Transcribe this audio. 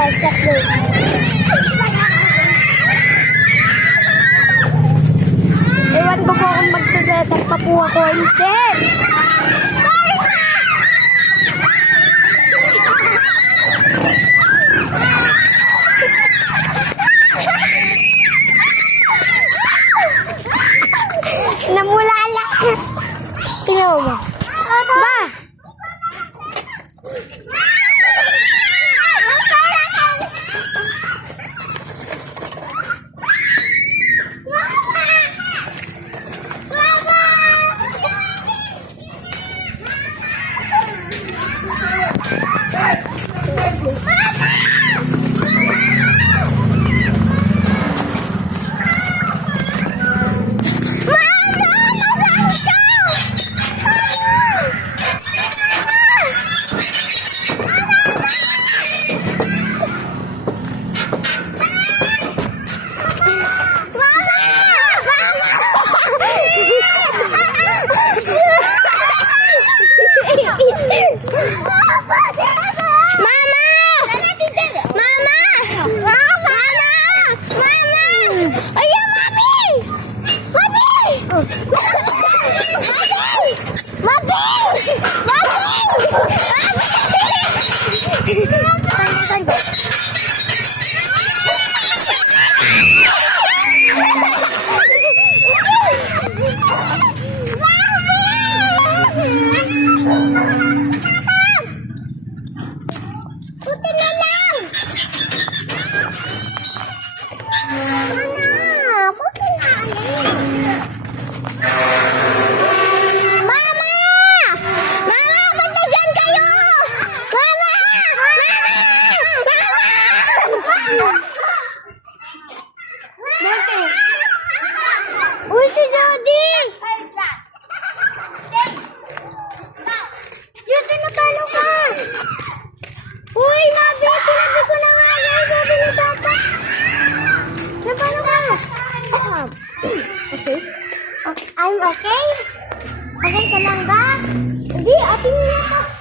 guys, let's go. Ewan ko po kung magsasetup pa po ako. Hindi! Namulala! Tingnan mo. Ba? Uy, si Jody! Jody, napalo ka! Uy, Mabi! Tinabi ko na nga guys! Sabi ni Papa! Napalo ka! Okay? I'm okay? Okay ka lang ba? Hindi, ating niya ka!